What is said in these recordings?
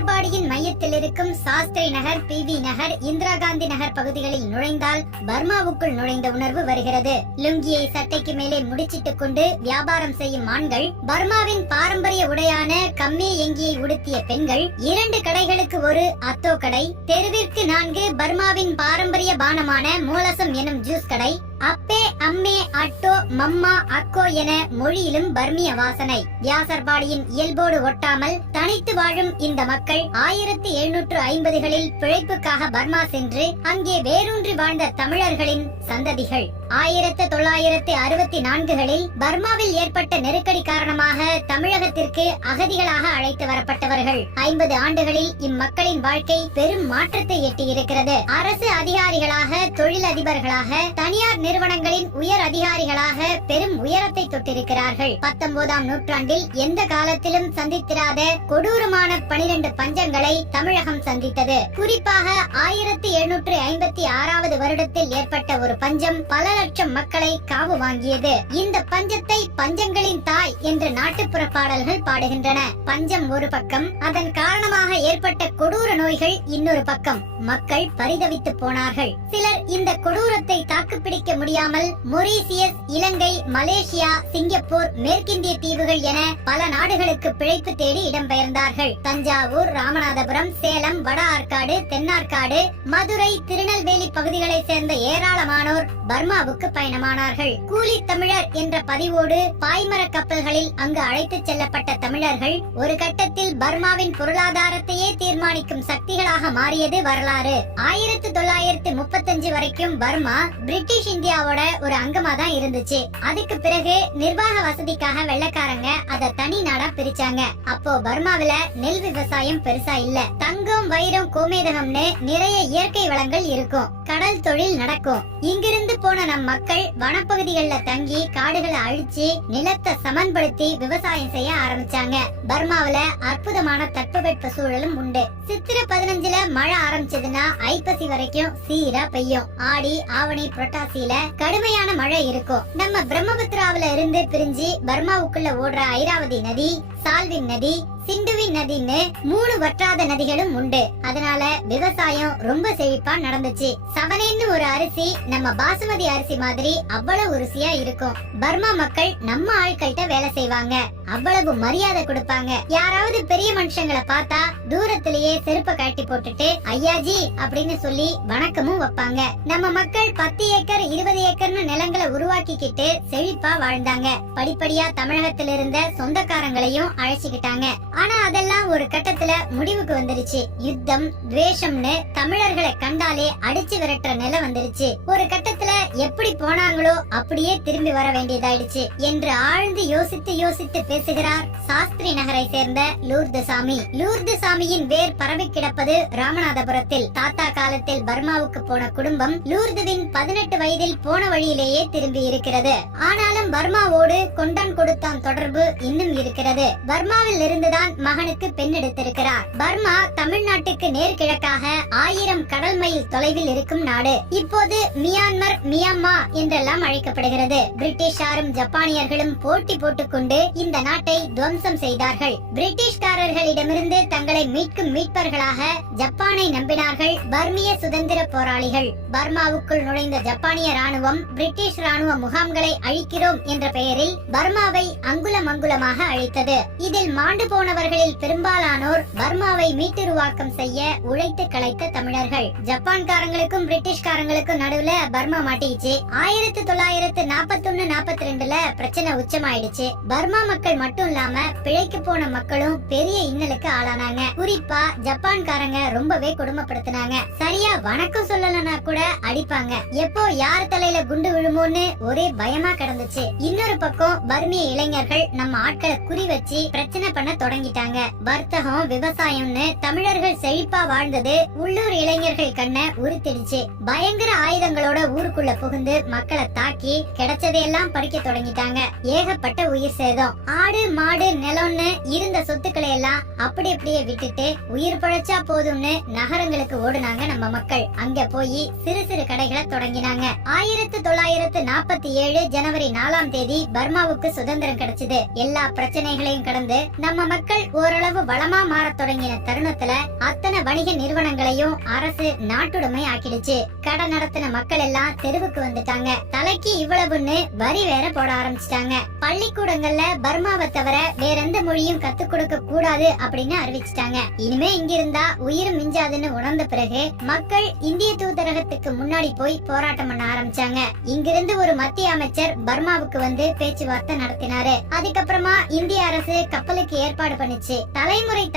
வியாசர்பாடியின் மையத்தில் இருக்கும் சாஸ்திரி நகர், PV நகர், இந்திரா காந்தி நகர் பகுதிகளில் நுழைந்தால் பர்மாவுக்குள் நுழைந்த உணர்வு வருகிறது. லுங்கியை சட்டைக்கு மேலே முடிச்சிட்டுக் கொண்டு வியாபாரம் செய்யும் ஆண்கள், பர்மாவின் பாரம்பரிய உடையான கம்மே எங்கியை உடுத்திய பெண்கள், 2 கடைகளுக்கு ஒரு அத்தோ கடை, தெருவிற்கு 4 பர்மாவின் பாரம்பரிய பானமான மோலசம் எனும் ஜூஸ் கடை, அப்பே அம்மே அட்டோ மம்மா அக்கோ என மொழியிலும் பர்மிய வாசனை. வியாசர்பாடியின் இயல்போடு ஒட்டாமல் தனித்து வாழும் இந்த மக்கள் 1750களில் பிழைப்புக்காக பர்மா சென்று அங்கே வேரூன்றி வாழ்ந்த தமிழர்களின் சந்ததிகள். 1964களில் பர்மாவில் ஏற்பட்ட நெருக்கடி காரணமாக தமிழகத்திற்கு அகதிகளாக அழைத்து வரப்பட்டவர்கள். 50 ஆண்டுகளில் இம்மக்களின் வாழ்க்கை பெரும் மாற்றத்தை எட்டியிருக்கிறது. அரசு அதிகாரிகளாக, தொழிலதிபர்களாக, தனியார் நிறுவனங்களின் உயர் அதிகாரிகளாக பெரும் உயரத்தை தொட்டிருக்கிறார்கள். 19ஆம் நூற்றாண்டில் எந்த காலத்திலும் சந்தித்திராத கொடூரமான 12 பஞ்சங்களை தமிழகம் சந்தித்தது. குறிப்பாக 1756வது வருடத்தில் ஏற்பட்ட ஒரு பஞ்சம் பல லட்சம் மக்களை காவு வாங்கியது. இந்த பஞ்சத்தை பஞ்சங்களின் தாய் என்று நாட்டுப்புற பாடல்கள் பாடுகின்றன. பஞ்சம் ஒரு பக்கம், அதன் காரணமாக ஏற்பட்ட கொடூர நோய்கள் இன்னொரு பக்கம். மக்கள் பரிதவித்து போனார்கள். சிலர் இந்த கொடூரத்தை தாக்குப்பிடிக்க முடியாமல் மொரீசியஸ், இலங்கை, மலேசியா, சிங்கப்பூர், மேற்கிந்திய தீவுகள் என பல நாடுகளுக்கு பிழைப்பு தேடி இடம்பெயர்ந்தார்கள். தஞ்சாவூர், ராமநாதபுரம், சேலம், வட ஆற்காடு, தென்னார்காடு, மதுரை, திருநெல்வேலி பகுதிகளை சேர்ந்த ஏராளமானோர் பர்மாவுக்கு பயணமானார்கள். கூலி தமிழர் என்ற பதிவோடு பாய்மர கப்பல்களில் அங்கு அழைத்துச் செல்லப்பட்ட தமிழர்கள் ஒரு கட்டத்தில் பர்மாவின் பொருளாதாரத்தையே தீர்மானிக்கும் சக்திகளாக மாறியது வரலாறு. 1935 வரைக்கும் பர்மா பிரிட்டிஷ் இந்தியாவோட ஒரு அங்கமா தான் இருந்துச்சு. அதுக்கு பிறகு நிர்வாக வசதிக்காக வெள்ளக்காரங்க அத தனி நாடா பிரிச்சாங்க. அப்போ பர்மாவில நெல் விவசாயம் பெருசா இல்ல. தங்கம், வைரம், கோமேதகம்னு நிறைய இயற்கை வளங்கள் இருக்கும். கடல் தொழில் நடக்கும். இங்கிருந்து போன நம் மக்கள் வனப்பகுதிகள்ல தங்கி காடுகளை அழிச்சு நிலத்தை சமன்படுத்தி விவசாயம் செய்ய ஆரம்பிச்சாங்க. பர்மாவில அற்புதமான தட்பவெட்ப சூழலும் உண்டு. சித்திரை 15ல மழை ஆரம்பிச்சதுன்னா ஐப்பசி வரைக்கும் சீரா பெய்யும். ஆடி, ஆவணி, புரட்டாசியில கடுமையான மழை இருக்கும். நம்ம பிரம்மபுத்திராவில இருந்து பிரிஞ்சு பர்மாவுக்குள்ள ஓடுற ஐராவதி நதி, சால்வின் நதி, சிண்டுவின் நதின்னு 3 வற்றாத நதிகளும் உண்டு. அதனால விவசாயம் ரொம்ப செழிப்பா நடந்துச்சு. சவனேன்னு ஒரு அரிசி நம்ம பாசுமதி அரிசி மாதிரி அவ்வளவு ருசியா இருக்கும். பர்மா மக்கள் நம்ம ஆட்கள்கிட்ட வேலை செய்வாங்க. அவ்வளவு மரியாதை கொடுப்பாங்க. யாராவது பெரிய மனுஷங்களை பார்த்தா தூரத்திலேயே செருப்பை கட்டி போட்டுட்டு ஐயாஜி அப்படின்னு சொல்லி வணக்கமும் வைப்பாங்க. நம்ம மக்கள் 10 ஏக்கர் 20 ஏக்கர்னு நிலங்களை உருவாக்கிக்கிட்டு செழிப்பா வாழ்ந்தாங்க. படிப்படியா தமிழகத்தில் இருந்த சொந்தக்காரங்களையும் அழைச்சுக்கிட்டாங்க. ஆனா அதெல்லாம் ஒரு கட்டத்துல முடிவுக்கு வந்துருச்சு. யுத்தம், துவேஷம்னு தமிழர்களை கண்டாலே அடிச்சு விரட்டுற நிலை வந்துருச்சு. ஒரு கட்டத்துல எப்படி போனாங்களோ அப்படியே திரும்பி வர வேண்டியதாயிடுச்சு என்று ஆழ்ந்து யோசித்து யோசித்து பேசுகிறார் சாஸ்திரி நகரை சேர்ந்த லூர்துசாமி. லூர்துசாமியின் வேர் பரவி கிடப்பது ராமநாதபுரத்தில். தாத்தா காலத்தில் பர்மாவுக்கு போன குடும்பம் லூர்துவின் 18 வயதில் போன வழியிலேயே திரும்பி இருக்கிறது. ஆனாலும் பர்மாவோடு கொண்டான் கொடுத்தான் தொடர்பு இன்னும் இருக்கிறது. பர்மாவில் இருந்துதான் மகனுக்கு பெண் எடுத்திருக்கிறார். பர்மா தமிழ்நாட்டுக்கு நேர்கிழக்காக 1000 கடல் மைல் தொலைவில் இருக்கும் நாடு. இப்போது மியான்மர், மியான்மா என்றெல்லாம் அழைக்கப்படுகிறது. பிரிட்டிஷாரும் ஜப்பானியர்களும் போட்டி போட்டுக்கொண்டு இந்த நாட்டை துவம்சம் செய்தார்கள். பிரிட்டிஷ்காரர்களிடமிருந்து தங்களை மீட்கும் மீட்பர்களாக ஜப்பானை நம்பினார்கள் பர்மிய சுதந்திர போராளிகள். பர்மாவுக்குள் நுழைந்த ஜப்பானிய ராணுவம் பிரிட்டிஷ் ராணுவ முகாம்களை அழிக்கிறோம் என்ற பெயரில் பர்மாவை அங்குலம் அங்குலமாக அழித்தது. இதில் மாண்டு போனவர்களில் பெரும்பாலானோர் பர்மாவை மீட்டுருவாக்கம் செய்ய உழைத்து கலைத்த தமிழர்கள். ஜப்பான்காரங்களுக்கும் பிரிட்டிஷ்காரங்களுக்கும் நடுவுல பர்மா மாட்டிச்சு. 1941-42ல பிரச்சனை உச்சமாயிடுச்சு. பர்மா மக்கள் மட்டும் இல்லாம பிழைக்கு போன மக்களும் பெரிய இன்னலுக்கு ஆளானாங்க. குறிப்பா ஜப்பான்காரங்க ரொம்பவே கொடுமைப்படுத்தினாங்க. சரியா வணக்கம் சொல்லலனா கூட அடிப்பாங்க. எப்போ யார் தலையில குண்டு விழுமோன்னு ஒரே பயமா கிடந்துச்சு. இன்னொரு பக்கம் பர்மிய இளைஞர்கள் நம்ம ஆட்களை குறி வச்சு பிரச்சனை பண்ண தொடங்கிட்டாங்க. வர்த்தகம், விவசாயம்னு தமிழர்கள் செழிப்பா வாழ்ந்தது உள்ளூர் இளைஞர்கள் கண்ண உறுத்திடுச்சு. பயங்கர ஆயுதங்களோட ஊருக்குள்ள புகுந்து மக்களை தாக்கி கிடைச்சதையெல்லாம் பறிக்க தொடங்கிட்டாங்க. ஏகப்பட்ட உயிர் சேதம். ஆடு, மாடு, நிலம்னு இருந்த சொத்துக்களை எல்லாம் அப்படி அப்படியே வேலையை விட்டுட்டு உயிர் பழைச்சா போதும்னு நகரங்களுக்கு ஓடுனாங்க நம்ம மக்கள். அங்க போய் சிறு சிறு கடைகளை தொடங்கினாங்க. 1947 ஜனவரி 4ஆம் தேதி பர்மாவுக்கு சுதந்திரம் கிடைச்சது. எல்லா பிரச்சனைகளையும் கடந்து நம்ம மக்கள் ஓரளவு வளமா மாற தொடங்கின தருணத்துல அத்தனை வணிக நிறுவனங்களையும் அரசு நாட்டுடைமை ஆக்கிடுச்சு. கடை நடத்தின மக்கள் எல்லாம் தெருவுக்கு வந்துட்டாங்க. தலைக்கு இவ்வளவுன்னு வரி வேற போட ஆரம்பிச்சிட்டாங்க. பள்ளிக்கூடங்கள்ல பர்மாவை தவிர வேற எந்த மொழியும் கத்துக் கொடுக்க கூடாது அப்படின்னு அறிவிச்சிட்டாங்க. இனிமே இங்க இருந்தா உயிர் மிஞ்சாதுன்னு உணர்ந்த பிறகு மக்கள் இந்திய தூதரகத்துக்கு முன்னாடி போய் போராட்டம் பண்ண ஆரம்பிச்சாங்க. இங்கிருந்து ஒரு மத்திய அமைச்சர் பர்மாவுக்கு வந்து பேச்சுவார்த்தை நடத்தினாரு. அதுக்கப்புறமா இந்திய அரசு கப்பலுக்கு ஏற்பாடு பண்ணிச்சு.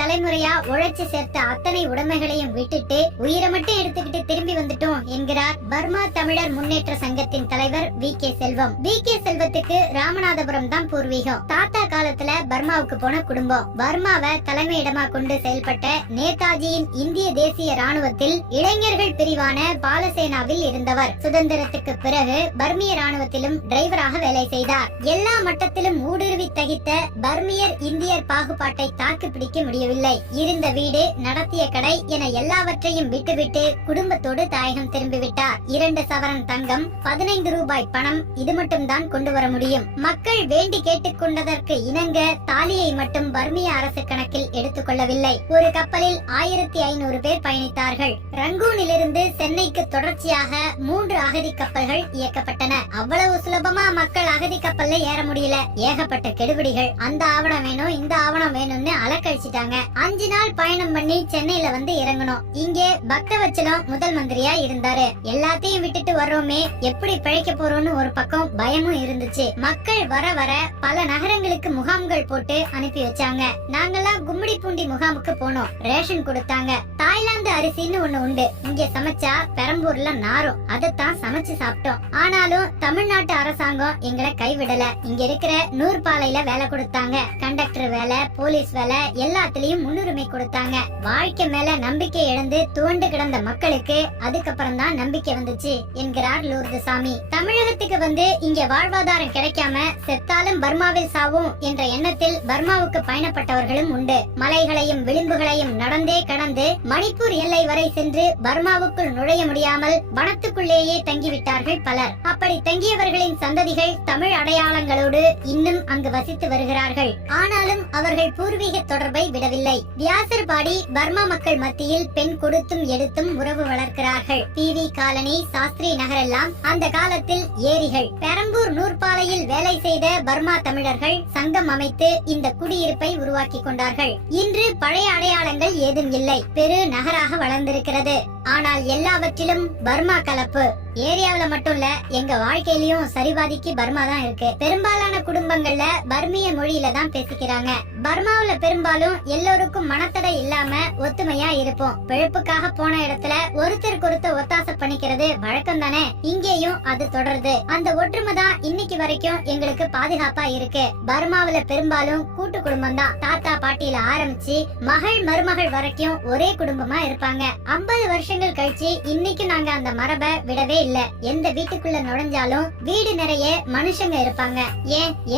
தலைமுறையா உழைச்சு சேர்த்த அத்தனை உடைமைகளையும் விட்டுட்டு உயிரை மட்டும் எடுத்துக்கிட்டு திரும்பி வந்துட்டோம் என்கிறார் பர்மா தமிழர் முன்னேற்ற சங்கத்தின் தலைவர் வி.கே. செல்வம். வி.கே. செல்வத்துக்கு ராமநாதபுரம் தான் பூர்வீகம். தாத்தா காலத்துல பர்மாவுக்கு போன குடும்பம். பர்மாவை தலைமையிடமா கொண்டு செயல்பட்ட நேதாஜியின் இந்திய தேசிய ராணுவத்தில் இளைஞர்கள் பிரிவான பாலசேனாவில் இருந்தவர். சுதந்திரத்துக்கு பிறகு பர்மிய ராணுவத்திலும் டிரைவராக வேலை செய்தார். எல்லா மட்டத்திலும் ஊடுருவி தகித்த பர்மியர் இந்தியர் பாகுபாட்டை தாக்கு பிடிக்க முடியவில்லை. இருந்த வீடு, நடத்திய கடை என எல்லாவற்றையும் விட்டுவிட்டு குடும்பத்தோடு தாயகம் திரும்பிவிட்டார். 2 சவரன் தங்கம், 15 ரூபாய் பணம், இது மட்டும் தான் கொண்டு வர முடியும். மக்கள் வேண்டி கேட்டுக் கொண்டதற்கு இணங்க தாலியை மட்டும் பர்மிய அரசு கணக்கில் எடுத்துக் கொள்ளவில்லை. ஒரு கப்பலில் 1500 பேர் பயணித்தார்கள். ரங்கூனிலிருந்து சென்னைக்கு தொடர்ச்சியாக 3 அகதி கப்பல்கள் இயக்கப்பட்டன. அவ்வளவு சுலபமா மக்கள் அகதி கப்பல்ல ஏற முடியல. ஏகப்பட்ட கெடுபிடிகள். அந்த ஆவணம் வேணும், இந்த ஆவணம் வேணும்னு அலக்கழிச்சிட்டாங்க. 5 நாள் பயணம் பண்ணி சென்னையில வந்து இறங்கணும். இங்கே பக்தவச்சலம் முதல் மந்திரியா இருந்தாரு. எல்லாத்தையும் விட்டுட்டு வர்றோமே, எப்படி பிழைக்க போறோம்னு ஒரு பக்கம் பயமும் இருந்துச்சு. மக்கள் வர வர பல நகரங்களுக்கு முகாம்கள் போட்டு அனுப்பி வச்சாங்க. நாங்கெல்லாம் கும்மிடிப்பூண்டி முகாமுக்கு போனோம். ரேஷன் கொடுத்தாங்க. தாய்லாந்து அரிசின்னு ஒண்ணு உண்டு. இங்க சமைச்சா பெரம்பூர்ல நாரும். அதைத்தான் சமைச்சு சாப்பிட்டோம். ஆனாலும் தமிழ்நாட்டு அரசாங்கம் எங்களை கைவிடல. இங்க இருக்கிற நூற்பாலையில வேலை கொடுத்தாங்க. கண்டக்டர் வேலை, போலீஸ் வேலை எல்லாத்துலயும் முன்னுரிமை கொடுத்தாங்க. வாழ்க்கை மேல நம்பிக்கை இழந்து துவண்டு கிடந்த மக்களுக்கு அதுக்கப்புறம் தான் நம்பிக்கை வந்துச்சு என்கிறார் லூர்து சாமி. தமிழகத்துக்கு வந்து இங்க வாழ்வாதாரம் கிடைக்காம செத்தாலும் பர்மாவில் சாவும் என்ற எண்ணத்தில் பர்மாவுக்கு பயணப்பட்டவர்களும் உண்டு. மலைகளையும் விளிம்புகளையும் நடந்தே கடந்து மணிப்பூர் எல்லை வரை சென்று பர்மாவுக்குள் நுழைய முடியாமல் வனத்துக்குள்ளேயே தங்கிவிட்டார்கள் பலர். அப்படி தங்கியவர்களின் சந்ததிகள் தமிழ் அடையாளங்களோடு இன்னும் அங்கு வசித்து வருகிறார்கள். ஆனாலும் அவர்கள் பூர்வீக தொடர்பை விடவில்லை. வியாசர்பாடி பர்மா மக்கள் மத்தியில் பெண் கொடுத்தும் எடுத்தும் உறவு வளர்க்கிறார்கள். பி.வி. காலனி, சாஸ்திரி நகரெல்லாம் அந்த காலத்தில் ஏரிகள். பெரம்பூர் நூற்பாலையில் வேலை செய்த பர்மா தமிழர்கள் சங்கம் அமைத்து இந்த குடியிருப்பை உருவாக்கி கொண்டார்கள். இன்று பழைய அடையாளங்கள் ஏதும் இல்லை. பெரு நகராக வளர்ந்திருக்கிறது. ஆனால் எல்லாவற்றிலும் பர்மா கலப்பு. ஏரியாவில மட்டும் இல்ல, எங்க வாழ்க்கையிலயும் சரிபாதிக்கு பர்மா தான் இருக்கு. பெரும்பாலான குடும்பங்கள்ல பர்மிய மொழியில தான் பேசிக்கிறாங்க. பர்மாவுல பெரும்பாலும் எல்லோருக்கும் மனத்தடை இல்லாம ஒத்துமையா இருப்போம். பிழைப்புக்காக போன இடத்துல ஒருத்தருக்கு ஒருத்தர் ஒத்தாசை பண்ணிக்கிறது வழக்கம் தானே. இங்கேயும் அது தொடருது. அந்த ஒற்றுமை தான் இன்னைக்கு வரைக்கும் எங்களுக்கு பாதுகாப்பா இருக்கு. பர்மாவுல பெரும்பாலும் கூட்டு குடும்பம் தான். தாத்தா பாட்டியில ஆரம்பிச்சு மகள் மருமகள் வரைக்கும் ஒரே குடும்பமா இருப்பாங்க. 50 வருஷங்கள் கழிச்சு இன்னைக்கு நாங்க அந்த மரபை விடவே இல்ல. எந்த வீட்டுக்குள்ள நுழைஞ்சாலும் வீடு நிறைய மனுஷங்க இருப்பாங்க.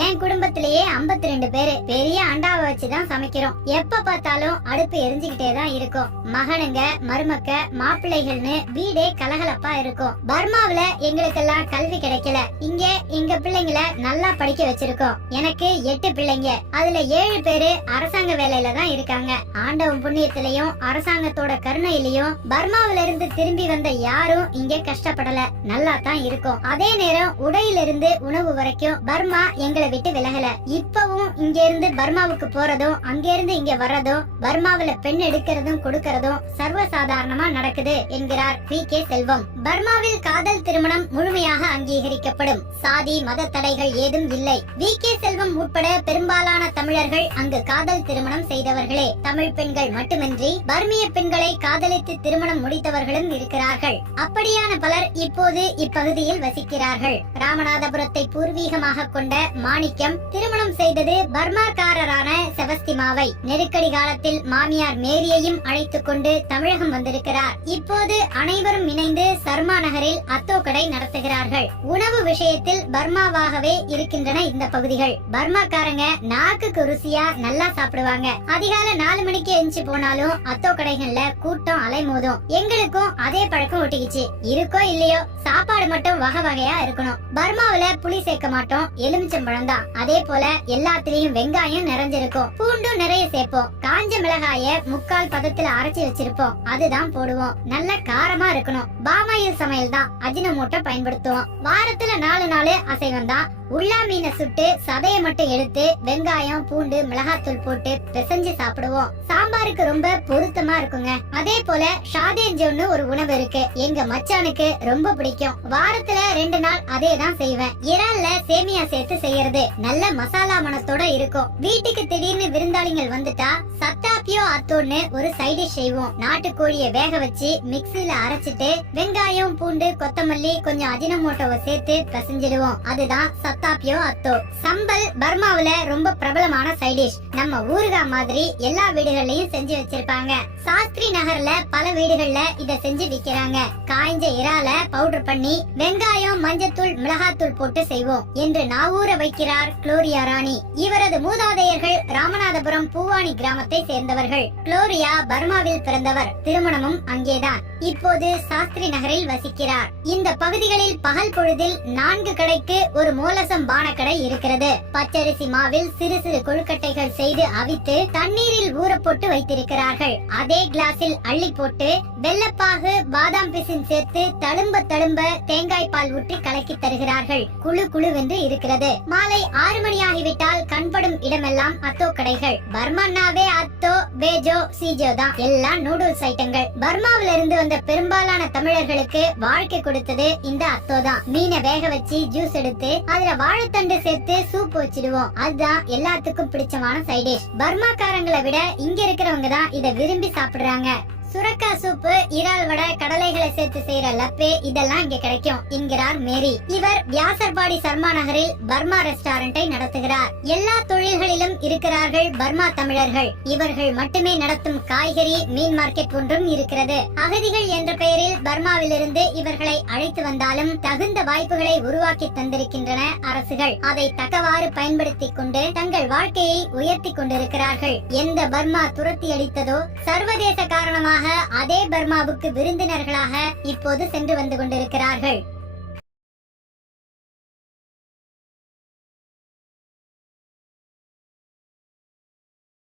என் குடும்பத்திலேயே 52 பேரு. பெரிய அண்டாவை வச்சுதான் சமைக்கிறோம். எப்ப பார்த்தாலும் அடுப்பு எரிஞ்சுக்கிட்டே தான் இருக்கும். மகனுங்க, மருமக்க, மாப்பிள்ளைகள்னு வீடே கலகலப்பா இருக்கும். பர்மாவுல எங்களுக்கெல்லாம் கல்வி கிடைக்கல. இங்க எங்க பிள்ளைங்களை நல்லா படிக்க வச்சிருக்கோம். எனக்கு 8 பிள்ளைங்க. அதுல 7 பேரு அரசாங்க வேலையில தான் இருக்காங்க. ஆண்டவன் புண்ணியத்திலையும் அரசாங்கத்தோட கருணையிலையும் பர்மாவில இருந்து திரும்பி வந்த யாரும் இங்க கஷ்டப்படல. நல்லா தான் இருக்கும். அதே நேரம் உடையிலிருந்து உணவு வரைக்கும் பர்மா எங்களை விட்டு விலகல. இப்பவும் இங்க இருந்து பர்மாவுக்கு போறதும் அங்க இருந்து இங்க வர்றதும் பர்மாவில பெண் எடுக்கிறதும் கொடுக்கறதும் சர்வசாதாரணமா நடக்குது என்கிறார் வி.கே. செல்வம். பர்மாவில் காதல் திருமணம் முழுமையாக அங்கீகரிக்கப்படும். சாதி மத தடைகள் ஏதும் இல்லை. வி.கே. செல்வம் உட்பட பெரும்பாலான தமிழர்கள் அங்கு காதல் திருமணம் செய்தவர்களே. தமிழ் பெண்கள் மட்டுமின்றி பர்மிய பெண்களை காதலித்து திருமணம் முடித்தவர்களும் இருக்கிறார்கள். அப்படியான பலர் இப்போது இப்பகுதியில் வசிக்கிறார்கள். ராமநாதபுரத்தை பூர்வீகமாக கொண்ட மாணிக்கம் திருமணம் செய்தது பர்மாக்காரரான செவஸ்திமாவை. நெருக்கடி காலத்தில் மாமியார் மேரியையும் அழைத்துக் கொண்டு தமிழகம் வந்திருக்கிறார். இப்போது அனைவரும் இணைந்து சர்மா நகரில் அத்தோ கடை நடத்துகிறார்கள். உணவு விஷயத்தில் பர்மாவாகவே இருக்கின்றன இந்த பகுதிகள். பர்மாக்காரங்க நாக்குக்கு ருசியா நல்லா சாப்பிடுவாங்க. அதிகாலை 4 மணிக்கு எஞ்சி போனாலும் அத்தோ கடைகள்ல கூட்டம் அலைமோதும். எங்களுக்கும் அதே பழக்கம் ஒட்டிக்கிச்சு. இருக்கோ இல்லையோ சாப்பாடு மட்டும் வகை வகையா இருக்கணும். பர்மாவில புளி சேர்க்க மாட்டோம், எலுமிச்சம்பழம் தான். அதே போல எல்லாத்துலயும் வெங்காயம் நிறைஞ்சிருக்கும், பூண்டும் நிறைய சேர்ப்போம். காஞ்ச மிளகாய முக்கால் பதத்துல அரைச்சி வச்சிருப்போம், அதுதான் போடுவோம். நல்ல காரமா இருக்கணும். பாமாயில் சமையல் தான், அஜினமோட்டோ பயன்படுத்துவோம். வாரத்துல 4 நாள் அசைவம் தான். உள்ளா மீனை சுட்டு சதையை மட்டும் எடுத்து வெங்காயம் பூண்டு மிளகாத்தூள் போட்டு பிசைஞ்சு சாப்பிடுவோம். சாம்பாருக்கு ரொம்ப பொருத்தமா இருக்குங்க. அதே போல ஷாதேஞ்சோன்னு ஒரு உணவு இருக்கு, எங்க மச்சானுக்கு ரொம்ப பிடிக்கும். வாரத்துல 2 நாள் அதே தான் செய்வேன். இறால்ல சேமியா சேர்த்து செய்யறது நல்ல மசாலா மணத்தோட இருக்கும். வீட்டுக்கு திடீர்னு விருந்தாளிகள் வந்துட்டா சத்தாப்பியோ அத்தோன்னு ஒரு சைட் டிஷ் செய்வோம். நாட்டுக்கோழியை வேக வச்சு மிக்ஸில அரைச்சிட்டு வெங்காயம் பூண்டு கொத்தமல்லி கொஞ்சம் அஜினமோட்டோவை சேர்த்து பிசைஞ்சிடுவோம். அதுதான் சத்தாப்பியோ அத்தோ. சம்பல் பர்மாவுல ரொம்ப பிரபலமான சைட் டிஷ். நம்ம ஊறுகாய் மாதிரி எல்லா வீடுகள்லயும் செஞ்சு வச்சிருப்பாங்க. சாஸ்திரி நகர்ல பல வீடுகள்ல இத செஞ்சு விக்கிறாங்க. காய்ஞ்ச இறால பவுடர் பண்ணி வெங்காயம் மஞ்சத்தூள் மிளகாத்தூள் போட்டு செய்வோம் என்று நாவூர வைக்கிறார் குளோரியா ராணி. இவரது மூதாதையர்கள் ராமநாதபுரம் பூவாணி கிராமத்தை சேர்ந்தவர்கள். குளோரியா பர்மாவில் பிறந்தவர், திருமணமும் அங்கேதான். இப்போது சாஸ்திரி நகரில் வசிக்கிறார். இந்த பகுதிகளில் பகல் பொழுதில் 4 கடைக்கு ஒரு மோலசம் பானக்கடை இருக்கிறது. பச்சரிசி மாவில் சிறு சிறு கொழுக்கட்டைகள் செய்து அவித்து தண்ணீரில் ஊற போட்டு வைத்திருக்கிறார்கள். அதே கிளாஸில் அள்ளி போட்டு வெள்ளப்பாகு பாதாம் பிசின் சேர்த்து தழும்ப தழும்ப தேங்காய் பால் ஊற்றி கலக்கி தருகிறார்கள். குழு குழுவென்று இருக்கிறது. மாலை 6 மணி ஆகிவிட்டால் கண்படும் இடமெல்லாம் அத்தோ கடைகள். பர்மானாவே அத்தோ பேஜோ சீஜோ தான். எல்லாம் நூடுல்ஸ் ஐட்டங்கள். பர்மாவில இருந்து வந்த பெரும்பாலான தமிழர்களுக்கு வாழ்க்கை கொடுத்தது இந்த அத்தோ தான். மீனை வேக வச்சு ஜூஸ் எடுத்து அதுல வாழைத்தண்டு சேர்த்து சூப் வச்சிடுவோம். அதுதான் எல்லாத்துக்கும் பிடிச்சமான சைட் டிஷ். பர்மாக்காரங்களை விட இங்க இருக்கிறவங்க தான் இத விரும்பி சாப்பிடுறாங்க. சுரக்கா சூப்பு, இறால் வடை, கடலைகளை சேர்த்து செய்யற லப்பே இதெல்லாம் இங்க கிடைக்கும் என்கிறார் மேரி. இவர் வியாசர்பாடி சர்மா நகரில் பர்மா ரெஸ்டாரண்டை நடத்துகிறார். எல்லா தொழில்களிலும் இருக்கிறார்கள் பர்மா தமிழர்கள். இவர்கள் மட்டுமே நடத்தும் காய்கறி மீன் மார்க்கெட் ஒன்றும் இருக்கிறது. அகதிகள் என்ற பெயரில் பர்மாவிலிருந்து இவர்களை அழைத்து வந்தாலும் தகுந்த வாய்ப்புகளை உருவாக்கி தந்திருக்கின்றன அரசுகள். அதை தக்கவாறு பயன்படுத்திக் கொண்டு தங்கள் வாழ்க்கையை உயர்த்தி கொண்டிருக்கிறார்கள். எந்த பர்மா துரத்தி அடித்ததோ சர்வதேச காரணமாக அதே பர்மாவுக்கு விருந்தினர்களாக இப்போது சென்று வந்து கொண்டிருக்கிறார்கள்.